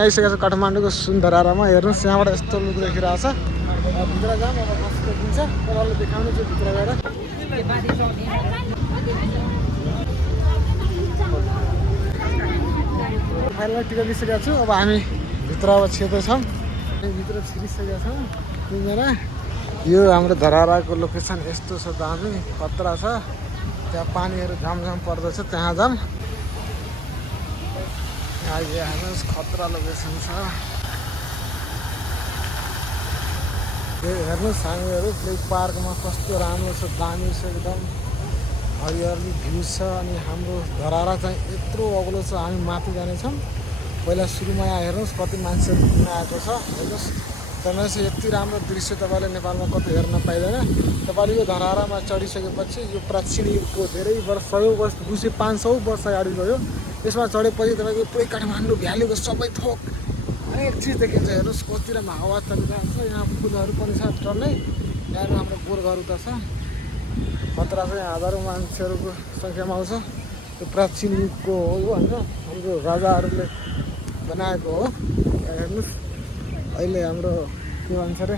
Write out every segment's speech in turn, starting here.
आइसकेको छ काठमाडौँको सुन्दरारामा। हेर्नुहोस् यहाँबाट यस्तो लुक देखिरहेछ। भित्र जाम अब कस्तो देखिन्छ तपाईँलाई देखाउनु चाहिँ भित्र गएर। फाइनल टिकट लिइसकेको छु। अब हामी भित्र अब छिर्दैछौँ। भित्र छिरिसकेका छौँ तिनजना। यो हाम्रो धराराको लोकेसन यस्तो छ, दामी खतरा छ। त्यहाँ पानीहरू झमझम पर्दछ, त्यहाँ जाम। हेर्नुहोस् खतरा लोकेसन छ। हेर्नुहोस् हामीहरू प्ले पार्कमा कस्तो राम्रो छ, दामी छ, एकदम हरियाली भ्यू छ। अनि हाम्रो धरारा चाहिँ यत्रो अग्लो छ। हामी माथि जानेछौँ। पहिला सुरुमा यहाँ हेर्नुहोस् कति मान्छेहरू घुम्न आएको छ। हेर्नुहोस् तपाईँ यति राम्रो दृश्य तपाईँले नेपालमा कतै हेर्न पाइँदैन। तपाईँले यो धरारामा चढिसकेपछि यो प्राचीन युगको धेरै वर्ष, 100 वर्ष 500 वर्ष अगाडि गयो। यसमा चढेपछि तपाईँको पुरै काठमाडौँ भ्यालीको सबै थोक हरेक चिज देखिन्छ। हेर्नुहोस् कति राम्रो हावा चलिरहेको छ। यहाँ फुलहरू पनि छ टल्लै। यहाँ हाम्रो गोर्खाहरू त छ, खतरा छ। यहाँ हजारौँ मान्छेहरूको सङ्ख्यामा आउँछ। त्यो प्राचीन युगको हो यो होइन, हाम्रो राजाहरूले बनाएको हो। हेर्नुहोस् अहिले हाम्रो के भन्छ अरे,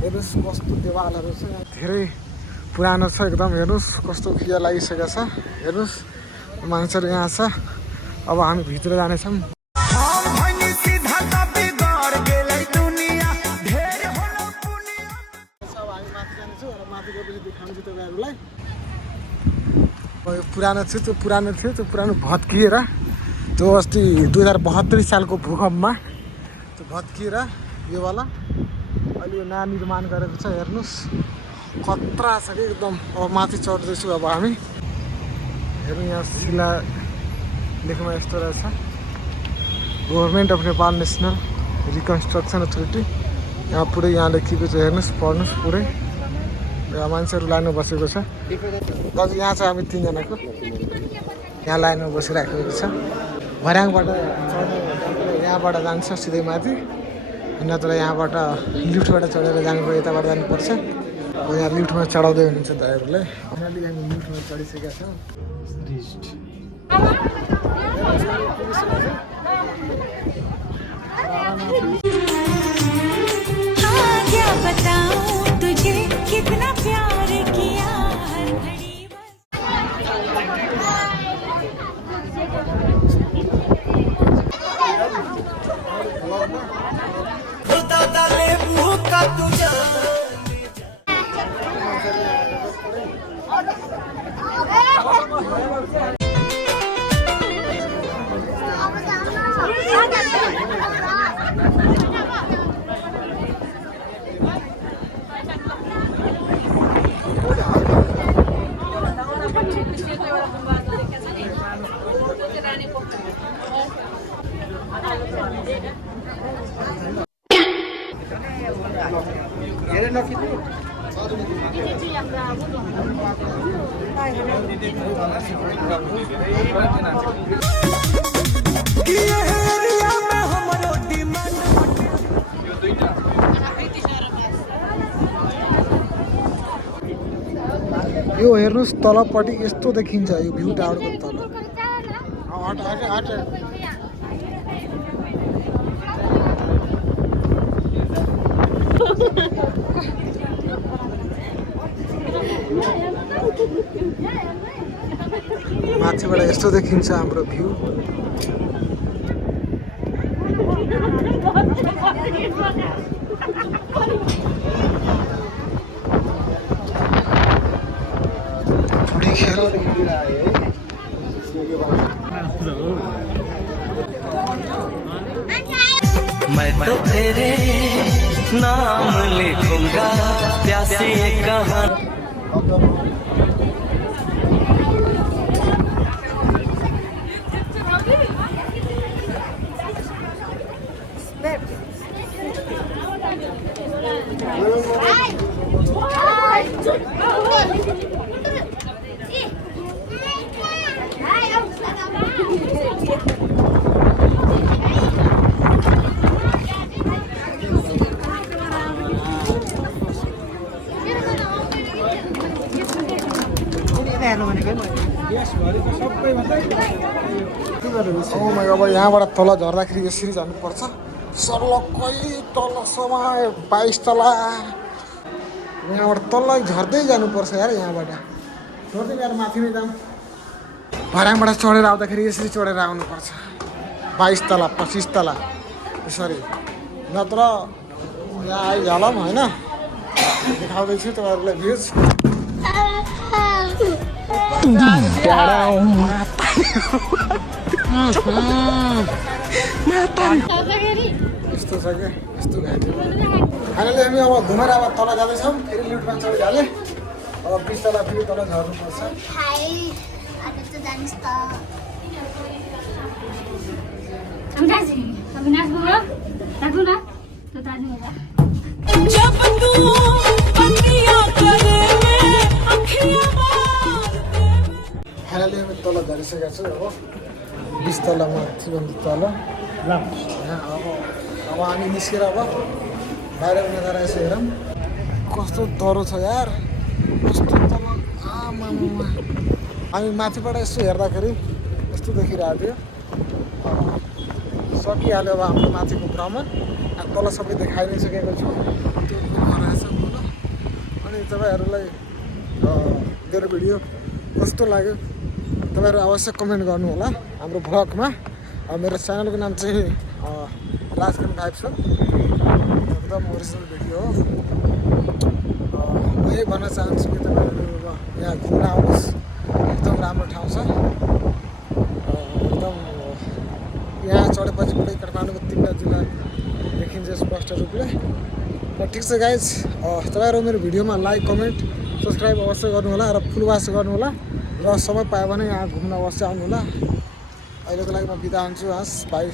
हेर्नुहोस् कस्तो देवालहरू छ। यहाँ धेरै पुरानो छ एकदम। हेर्नुहोस् कस्तो खिया लागिसकेको छ। हेर्नुहोस् मान्छेहरू यहाँ छ। अब हामी भित्र जानेछौँ। यो पुरानो थियो, त्यो पुरानो भत्किएर, त्यो अस्ति 2072 सालको भूकम्पमा त्यो भत्किएर योवाला अहिले यो नयाँ निर्माण गरेको छ। हेर्नुहोस् खतरा छ कि एकदम। अब माथि चढ्दैछु अब हामी। हेर्नु यहाँ शिला लेखमा यस्तो रहेछ, government of Nepal national reconstruction authority. यहाँ पुरै यहाँ लेखिएको छ। हेर्नुहोस् पढ्नुहोस् पुरै। यहाँ मान्छेहरू लाइनमा बसेको छ। दाजु यहाँ छ हामी तिनजनाको। यहाँ लाइनमा बसिराखेको छ। भर्याङबाट चढ्ने यहाँबाट जान्छ सिधै माथि, नत्र यहाँबाट लिफ्टबाट चढेर जानुको यताबाट जानुपर्छ। यहाँ लिफ्टमा चढाउँदै हुनुहुन्छ दाइहरूले। फाइनली हामी लिफ्टमा चढिसकेका छौँ। यो हेर्नुहोस् तलपट्टि यस्तो देखिन्छ यो भ्यू टावरको तल। माथिबाट यस्तो देखिन्छ हाम्रो भ्यू। मैं तो तेरे नाम लिखूंगा प्यासी कहानी। हेर्नु भनेको सबैभन्दा ओ माइ अब यहाँबाट तल झर्दाखेरि यसरी जानुपर्छ सर्लक्कै तलसम्म 22 तला यहाँबाट तल झर्दै जानुपर्छ यार यहाँबाट झर्दै यार माथि नै जाऊँ भर्याङबाट चढेर आउँदाखेरि यसरी चढेर आउनुपर्छ 22 तला 25 तला यसरी नत्र यहाँ आइहालौँ होइन देखाउँदैछु तपाईँहरूलाई भ्युज यस्तो छ क्या यस्तो घाँटी फाइनली हामी अब घुमेर अब तल जाँदैछौँ फेरि लिफ्टमा चढिहालेँ अब 20 तला फेरि तल झर्नुपर्छ फाइनली हामी तल झरिसकेका छौँ अब 20 तला माथि भन्दा तल यहाँ अब हामी निस्केर अब बाहिर नगएर यसो हेरौँ कस्तो डह्रो छ यार कस्तो तल आमामा हामी माथिबाट यसो हेर्दाखेरि यस्तो देखिरहेको थियो सकिहाल्यो अब हाम्रो माथिको भ्रमण तल सबै देखाइ नै सकेको छु त्यो रहेछ मलाई अनि तपाईँहरूलाई मेरो भिडियो कस्तो लाग्यो तपाईँहरू अवश्य कमेन्ट गर्नु होला हाम्रो भ्लगमा मेरो च्यानलको नाम चाहिँ राजकन भाइब्स हो एकदम ओरिजिनल भिडियो हो म यही भन्न चाहन्छु कि तपाईँहरू यहाँ घुम्न आउनुहोस् एकदम राम्रो ठाउँ छ एकदम यहाँ चढेपछि पुरै काठमाडौँको 3वटा जिल्ला देखिन्छ स्पष्ट रूपले र ठिक छ गाइज तपाईँहरू मेरो भिडियोमा लाइक कमेन्ट सब्सक्राइब अवश्य गर्नुहोला र फुल वाच गर्नुहोला र समय पायो भने यहाँ घुम्न अवश्य आउनुहोला अहिलेको लागि म बिदा हुन्छु हस् बाई